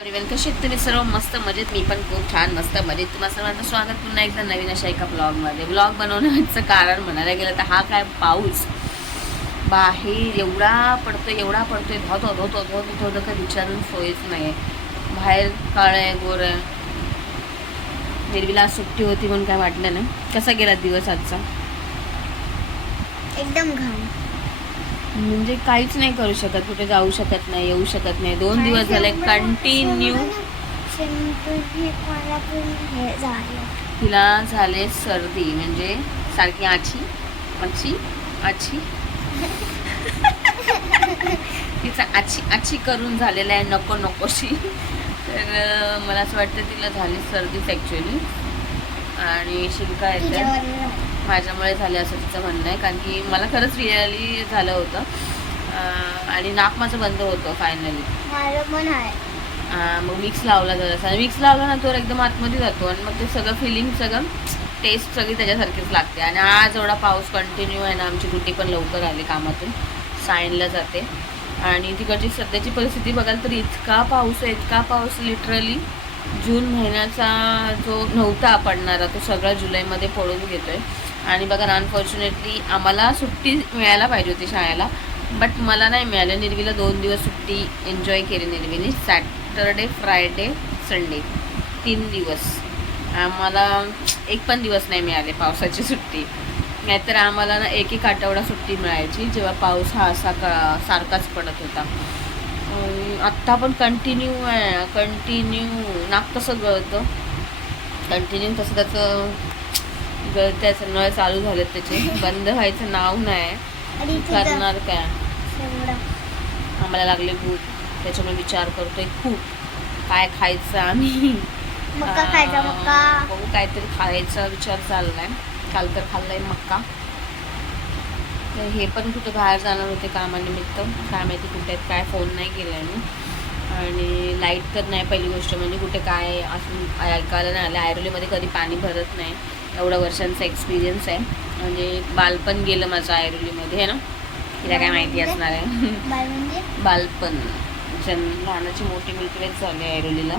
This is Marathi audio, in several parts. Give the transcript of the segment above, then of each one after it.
परिवार कसे आहेत तुम्ही सर्व? मस्त मजेत. मी पण खूप छान मस्त मजेत. तुम्हाला सर्वांचं स्वागत पुन्हा एकदा नवीन अशा एका ब्लॉगमध्ये. ब्लॉग बनवण्याचं कारण म्हणायला गेलं तर हा काय पाऊस बाहेर एवढा पडतोय धो धो धो धो धो धो, काही विचारून सोयच नाही. बाहेर काळं आहे, गोर आहे. निर्वीला सुट्टी होती म्हणून काय वाटलं नाही. कसा गेला दिवस आजचा? एकदम घाण. म्हणजे काहीच नाही करू शकत, कुठे जाऊ शकत नाही, येऊ शकत नाही. 2 दिवस झाले कंटिन्यू. तिला झाले सर्दी, म्हणजे सारखी आची आची आची तिचा आची आची करून झालेला आहे, नको नकोशी. तर मला असं वाटतं तिला झाली सर्दीच ॲक्च्युली, आणि शिंका येते माझ्यामुळे झाले असं तिचं म्हणणं आहे. कारण की मला खरंच रिअली झालं होतं, आणि नाक माझं बंद होतं फायनली. मग विक्स लावला जरासा, विक्स लावला ना तो एकदम आतमध्ये जातो, आणि मग ते सगळं फिलिंग सगळं टेस्ट सगळी त्याच्यासारखीच लागते. आणि आज एवढा पाऊस कंटिन्यू आहे ना, आमची गुड्डी पण लवकर आली कामातून, सायनला जाते. आणि तिकडची सध्याची परिस्थिती बघाल तर इतका पाऊस आहे, इतका पाऊस. लिटरली जून महिन्याचा जो नव्हता पडणारा तो सगळा जुलैमध्ये पडून घेतो आहे. आणि बघा ना, अनफॉर्च्युनेटली आम्हाला सुट्टी मिळायला पाहिजे होती शाळेला, बट मला नाही मिळालं. निर्वीला 2 दिवस सुट्टी एन्जॉय केली निर्वीने. सॅटरडे, फ्रायडे, संडे 3 दिवस. आम्हाला एक पण दिवस नाही मिळाले पावसाची सुट्टी. नाहीतर आम्हाला ना एक आठवडा सुट्टी मिळायची, जेव्हा पाऊस हा असा सारखाच पडत होता. आत्ता पण कंटिन्यू आहे, कंटिन्यू. नाक कसं गळतं कंटिन्यू, तसं त्याचं गळत्याचं. नळ चालू झालेत त्याचे, बंद व्हायचं नाव नाही. करणार काय, आम्हाला लागले भूक, त्याच्यामुळे विचार करतोय खूप काय खायचं. आम्ही बघू काहीतरी खायचा विचार चाललाय. काल तर खाल्लाय मक्का. तर हे पण कुठे बाहेर जाणार होते कामानिमित्त, काय माहिती कुठे आहेत काय, फोन नाही केला आहे मी. आणि लाईट तर नाही, पहिली गोष्ट म्हणजे कुठे काय असून ऐकायला नाही आलं. ऐरोलीमध्ये कधी पाणी भरत नाही, एवढ्या वर्षांचा एक्सपिरियन्स आहे. म्हणजे बालपण गेलं माझं ऐरोलीमध्ये, आहे ना. तिला काय माहिती असणार आहे. बालपण लहानाची मोठी मिळतीच झाली ऐरोलीला,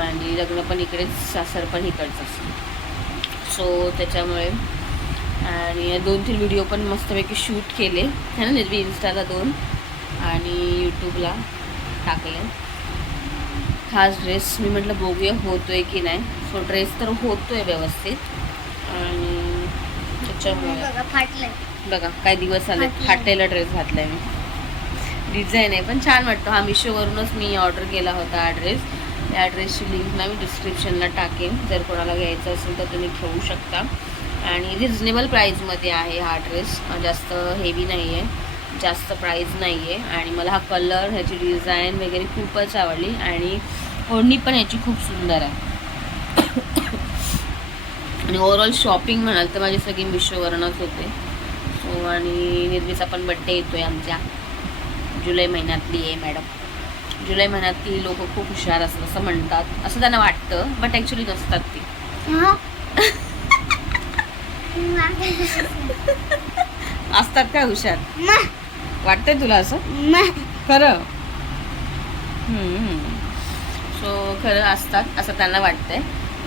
आणि लग्न पण इकडेच, सासर पण इकडचंच. सो त्याच्यामुळे. आणि 2-3 व्हिडिओ पण मस्तपैकी शूट केले है ना निर्वी, इन्स्टाला 2 आणि यूट्यूबला टाकले. खास ड्रेस मी म्हटलं बघूया होतोय की नाही. सो ड्रेस तर होतोय व्यवस्थित, आणि त्याच्यामुळे बघा काय दिवस आले फाटलेला ड्रेस घातलाय मी. डिझाईन आहे पण छान वाटतो हा. मिशोवरूनच मी ऑर्डर केला होता हा ड्रेस. या ड्रेसची लिंक ना मी डिस्क्रिप्शनला टाकेन, जर कोणाला घ्यायचं असेल तर तुम्ही घेऊ शकता. आणि रिजनेबल प्राईजमध्ये आहे हा ड्रेस, जास्त हेवी नाही आहे, जास्त प्राईज नाही आहे. आणि मला हा कलर, ह्याची डिझाईन वगैरे खूपच आवडली, आणि ओढणी पण ह्याची खूप सुंदर आहे. आणि ओव्हरऑल शॉपिंग म्हणाल तर माझी सगळी मिशोवरूनच होते. सो आणि निर्वीचा पण बड्डे येतो आहे आमच्या, जुलै महिन्यातली आहे मॅडम. जुलै महिन्यातली लोक खूप हुशार असतात असं म्हणतात, असं त्यांना वाटतं, बट ॲक्च्युली नसतात ती. असतात काय हुशार? वाटतंय तुला असं खरं? सो खरं असतात असं त्यांना वाटतंय,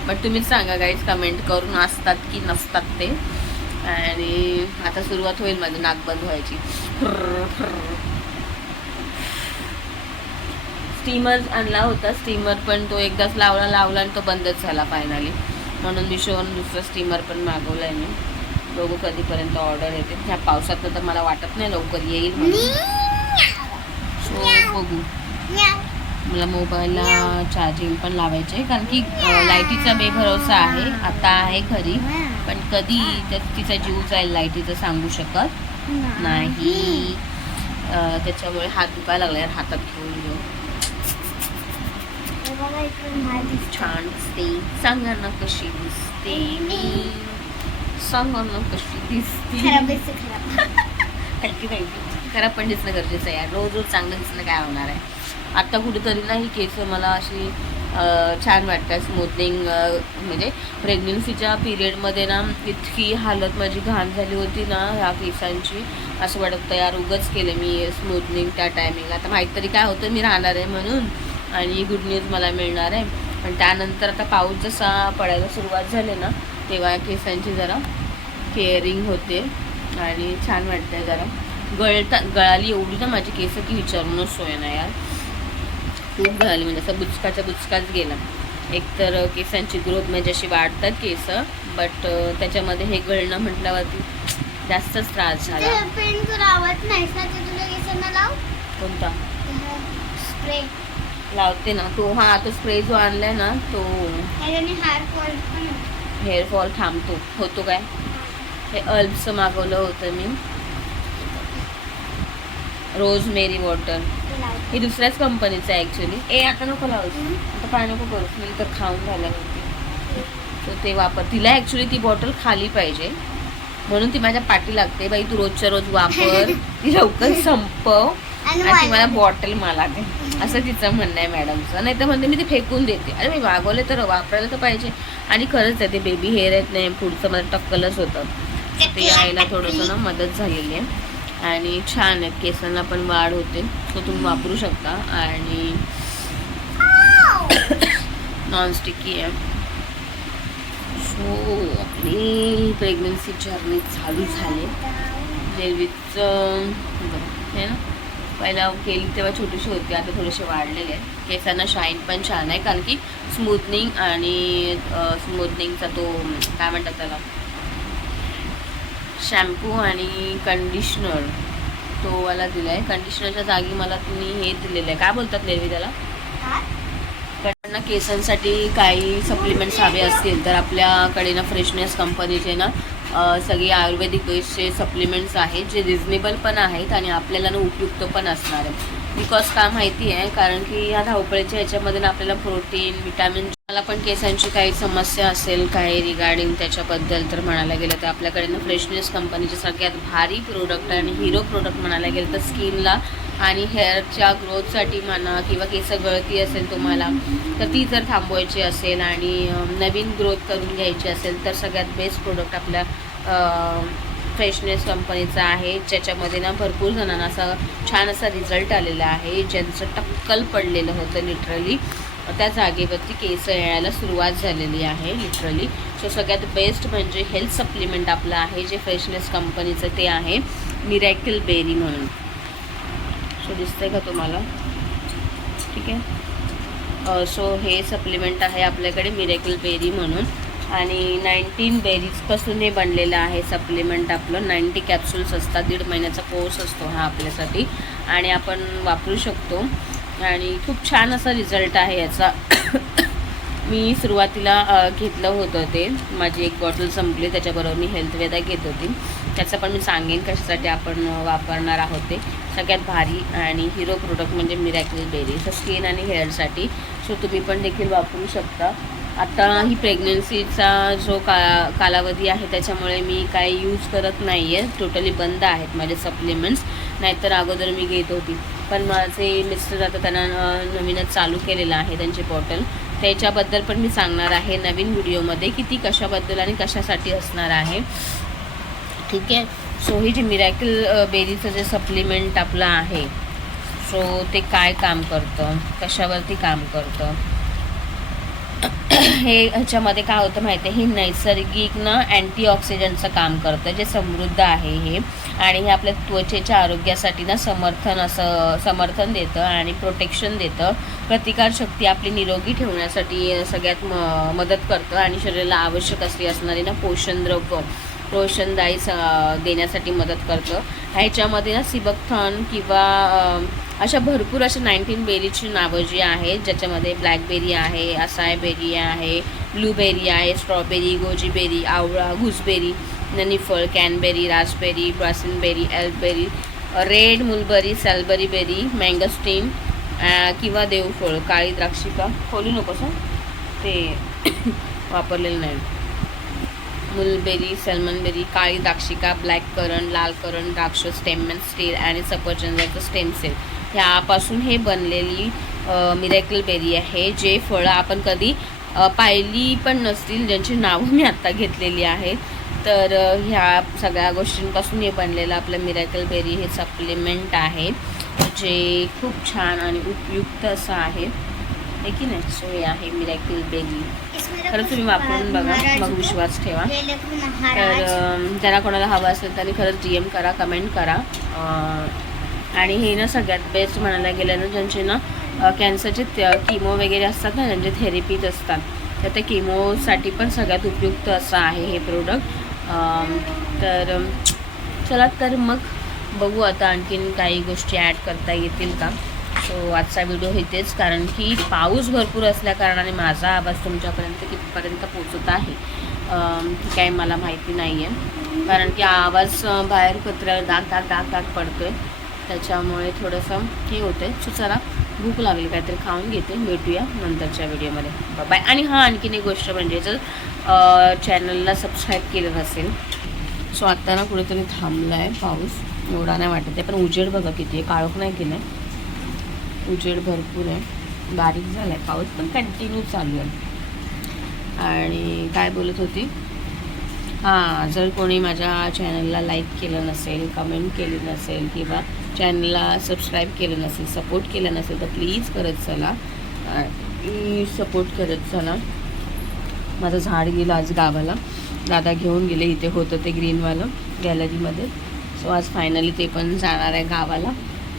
बट तुम्हीच सांगा गाईज कमेंट करून, असतात की नसतात ते. आणि आता सुरुवात होईल माझं नाक बंद व्हायची. स्टीमर आणला होता, स्टीमर पण तो एकदाच लावला आणि तो बंदच झाला फायनली. म्हणून मिशोवरून दुसरा स्टीमर पण मागवला आहे मी. बघू कधीपर्यंत ऑर्डर येते. ह्या पावसातनं तर मला वाटत नाही लवकर येईल म्हणून. सो बघू. मला मोबाईलला चार्जिंग पण लावायचं आहे, कारण की लाईटीचा बेभरोसा आहे. आता आहे खरी, पण कधी तर तिचा जीव जाईल लाईटीचं सांगू शकत नाही. त्याच्यामुळे हात दुखायला लागला यार, हातात घेऊन घेऊ. छान दिसते, सांगा ना कशी दिसते मी, सांगा ना कशी दिसते. थँक्यू. खराब पण दिसणं गरजेचं आहे यार, रोज रोज चांगलं दिसणं काय होणार आहे. आत्ता कुठेतरी ना ही केस मला अशी छान वाटतं. स्मूथनिंग म्हणजे प्रेग्नन्सीच्या पिरियडमध्ये ना इतकी हालत माझी घाण झाली होती ना ह्या केसांची, असं वाटतं यार उगंच केलं मी स्मूथनिंग त्या टायमिंगला. आता माहीत तरी काय होतं मी राहणार आहे म्हणून, आणि ही गुड न्यूज मला मिळणार आहे. पण त्यानंतर आता पाऊस जसा पडायला सुरुवात झाली ना, तेव्हा केसांची जरा केअरिंग होते आणि छान वाटते. जरा गळाली एवढी ना माझी केस की विचारूनच सोय नाही यार. खूप गळाली, म्हणजे असं बुचकाच गेला. एकतर केसांची ग्रोथ म्हणजे अशी वाढतात केस, बट त्याच्यामध्ये हे गळणं म्हटल्यावरती जास्तच त्रास झाला. कोणता स्प्रे लावते ना तो? हा, तो स्प्रे जो आणलाय ना तो हेअरफॉल थांबतो होतो काय. हे अल्पचं मागवलं होतं मी, रोजमेरी वॉटर. ही दुसऱ्याच कंपनीचं आहे ॲक्च्युली. आता नको लावू, आता काय नको करूस, मी तर खाऊन झाल्या होती. तर ते वापर. तिला ॲक्च्युली ती बॉटल खाली पाहिजे म्हणून ती माझ्या पाठी लागते. बाई तू रोजच्या रोज वापर, ती लवकर संपव आणि ती मला बॉटल मला दे, असं तिचं म्हणणं आहे मॅडमचं. नाही तर म्हणते मी ते फेकून देते. अरे मी मागवले तर वापरायला तर पाहिजे. आणि खरंच आहे, ते बेबी हेअर आहेत नाही, पुढचं मला टक्कलच होतं. ते यायला थोडंसं ना मदत झालेली आहे आणि छान आहेत, केसांना पण वाढ होते. तो तुम्ही वापरू शकता आणि नॉनस्टिकी आहे. सो आपली प्रेग्नन्सी जर्नी चालू झाली. नेल्वीचं हे ना पहिला केली तेव्हा छोटीशी होती, आता थोडेसे वाढलेले आहेत. केसांना शाईन पण छान आहे, कारण की स्मूथनिंग आणि स्मूथनिंगचा तो काय म्हणतात त्याला, शॅम्पू आणि कंडिशनर तो वाला दिला आहे. कंडिशनरच्या जागी मला तुम्ही हे दिलेलं आहे, काय बोलतात नेल्वी त्याला. कारण केसांसाठी काही सप्लिमेंट्स हवे असतील तर आपल्याकडे ना फ्रेशनेस कंपनीचे ना सगळे आयुर्वेदिक बेसचे सप्लिमेंट्स आहेत, जे रिजनेबल पण आहेत आणि आपल्याला ना उपयुक्त पण असणार आहे. बिकॉज का माहिती आहे, कारण की ह्या धावपळीच्या ह्याच्यामध्ये ना आपल्याला प्रोटीन, विटॅमिन. मला पण केसांची काही समस्या असेल काही रिगार्डिंग त्याच्याबद्दल तर म्हणायला गेलं तर आपल्याकडे ना फ्रेशनेस कंपनीचे सगळ्यात भारी प्रोडक्ट आणि हिरो प्रोडक्ट म्हणायला गेलं तर स्किनला आणि हेअरच्या ग्रोथसाठी म्हणा किंवा केस गळती असेल तुम्हाला तर ती जर थांबवायची असेल आणि नवीन ग्रोथ करून घ्यायची असेल तर सगळ्यात बेस्ट प्रोडक्ट आपल्या फ्रेशनेस कंपनीचा आहे, ज्याच्यामध्ये ना भरपूर जणांना असा छान असा रिझल्ट आलेला आहे. ज्यांचं टक्कल पडलेलं होतं लिटरली, त्या जागेवरती केस यायला सुरुवात झालेली आहे लिटरली. सो सगळ्यात बेस्ट म्हणजे हेल्थ सप्लिमेंट आपलं आहे जे फ्रेशनेस कंपनीचं, ते आहे मिरॅकल बेरी म्हणून. सो दिसतंय का तुम्हाला? ठीक आहे. सो हे सप्लिमेंट आहे आपल्याकडे मिरॅकल बेरी म्हणून आणि 19 बेरीजपासून हे बनलेलं आहे सप्लिमेंट आपलं. 90 कॅप्सूल्स असतात, 1.5 महिन्याचा कोर्स असतो हा आपल्यासाठी आणि आपण वापरू शकतो आणि खूप छान असा रिझल्ट आहे याचा. मी सुरुवातीला घेतलं होतं ते, माझी एक बॉटल संपली, त्याच्याबरोबर मी हेल्थ वेदा घेत होती. त्याचं पण मी सांगेन कशासाठी आपण वापरणार आहोत ते. सगळ्यात भारी आणि हिरो प्रोडक्ट म्हणजे मिरॅकल बेरी, तर स्किन आणि हेअरसाठी. सो तुम्ही पण देखील वापरू शकता. आता ही प्रेग्नन्सीचा जो कालावधी आहे त्याच्यामुळे मी काही यूज करत नाही आहे, टोटली बंद आहेत माझे सप्लिमेंट्स. नाहीतर अगोदर मी घेत होती, पण माझे मिस्टर आता त्यांना नवीनच चालू केलेलं आहे त्यांची बॉटल, त्याच्याबद्दल पण मी सांगणार आहे नवीन व्हिडिओमध्ये की ती कशाबद्दल आणि कशासाठी असणार आहे. ठीक आहे. सो ही जी मिरॅकल बेरीचं जे सप्लिमेंट आपलं आहे, सो ते काय काम करतं, कशावरती काम करतं, हे ह्याच्यामध्ये काय होतं माहिती आहे, हे नैसर्गिक ना अँटीऑक्सिडंटचं काम करतं जे समृद्ध आहे हे, आणि हे आपल्या त्वचेच्या आरोग्यासाठी ना समर्थन देतं आणि प्रोटेक्शन देतं. प्रतिकारशक्ती आपली निरोगी ठेवण्यासाठी सगळ्यात मदत करतं आणि शरीराला आवश्यक असणारी ना पोषणदायी देण्यासाठी मदत करतं. ह्याच्यामध्ये ना सिबकथॉर्न किंवा अशा भरपूर अशा 19 बेरीची नावं जी आहेत, ज्याच्यामध्ये ब्लॅकबेरी आहे, असाय बेरी आहे, ब्लूबेरी आहे, स्ट्रॉबेरी, गोजीबेरी, आवळा, गुसबेरी, ननीफळ, कॅनबेरी, रास्पबेरी, ब्रासिनबेरी, एल्फबेरी, रेड मुलबरी, सॅलबरी बेरी, मँगोस्टीन किंवा देवफळ, काळी द्राक्षिका. खोलू नकोस ते वापरलेलं नाही. मुलबेरी, सॅल्मनबेरी, काळी द्राक्षिका, ब्लॅक करंट, लाल करंट, द्राक्ष, स्टेमन स्टील आणि सफरचंदाचं स्टेम सेल ह्यापासून हे बनलेली मिरॅकल बेरी आहे, जे फळं आपण कधी पाहिली पण नसतील, ज्यांची नावं मी आत्ता घेतलेली आहेत. तर ह्या सगळ्या गोष्टींपासून हे बनलेलं आपलं मिरॅकल बेरी हे सप्लिमेंट आहे, जे खूप छान आणि उपयुक्त असं आहे. आहे की नाही. सो हे आहे मिरॅकल बेली. इसमें खरंच तुम्ही वापरून बघा, मग विश्वास ठेवा. ये देखो तर महाराज. ज्यांना कोणाला हवं असेल त्यांनी खरंच DM करा, कमेंट करा. आणि हे ना सगळ्यात बेस्ट म्हणायला गेलं ना, ज्यांचे ना कॅन्सरचे किमो वगैरे असतात ना, ज्यांचे थेरपीज असतात, तर त्या किमोसाठी पण सगळ्यात उपयुक्त असं आहे हे प्रोडक्ट. तर चला तर मग बघू आता आणखीन काही गोष्टी ॲड करता येतील का. सो आजचा व्हिडिओ इथेच, कारण की पाऊस भरपूर असल्याकारणाने माझा आवाज तुमच्यापर्यंत कितपर्यंत पोचत आहे की काय मला माहिती नाही आहे, कारण की आवाज बाहेर पत्र्याला दाग पडतो आहे, त्याच्यामुळे थोडंसं हे होतं आहे. सो चला, भूक लागली, काहीतरी खाऊन घेते. भेटूया नंतरच्या व्हिडिओमध्ये. बाय. आणि हां, आणखीन एक गोष्ट म्हणजे जर चॅनलला सबस्क्राईब केलं नसेल, सो आत्ता ना कुठेतरी थांबला आहे पाऊस, एवढा नाही वाटत आहे, पण उजेड बघा किती आहे. काळोख नाही केलं आहे, उजेड भरपूर आहे, बारीक झाला आहे पाऊस, पण कंटिन्यू चालू आहे. आणि काय बोलत होती, हां, जर कोणी माझ्या चॅनलला लाईक केलं नसेल, कमेंट केली नसेल किंवा चॅनलला सबस्क्राईब केलं नसेल, सपोर्ट केलं नसेल, तर प्लीज करत चला, सपोर्ट करत चला. माझं झाड गेलं आज गावाला, दादा घेऊन गेले, इथे होतं ते ग्रीनवालं गॅलरीमध्ये. सो आज फायनली ते पण जाणार आहे गावाला.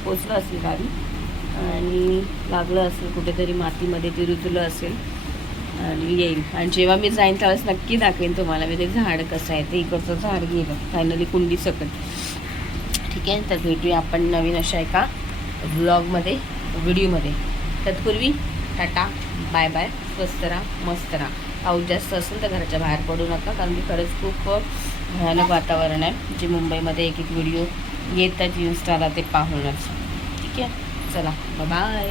पोचलं असेल गाडी आणि लागलं असेल कुठेतरी मातीमध्ये, ते रुजलं असेल आणि येईल. आणि जेव्हा मी जाईन त्यावेळेस नक्की दाखवेन तुम्हाला मी ते झाड कसं आहे. ते इकडचं झाड गेलं फायनली कुंडी सकट. ठीक आहे, तर भेटूया आपण नवीन अशा एका व्लॉगमध्ये, व्हिडिओमध्ये. तत्पूर्वी टाटा, बाय बाय. स्वस्त राहा, मस्त राहा. पाऊस जास्त असेल तर घराच्या बाहेर पडू नका, कारण की खरंच खूप भयानक वातावरण आहे. जे मुंबईमध्ये एक व्हिडिओ येतात इन्स्टाला ते पाहूनच. ठीक आहे, चला बाय.